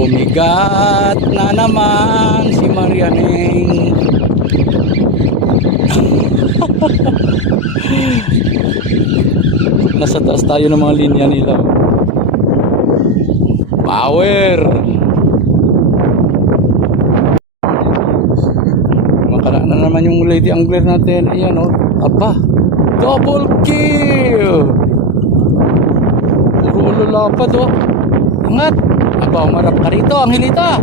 Bumigat na naman si Marianing. Nasa taas tayo ng mga linya nila. Power! Makala na naman yung lady angler natin. Ayan o. Aba! Double kill! Puro ululapad o. Angat! Aba, umarap ka rito, Angelita!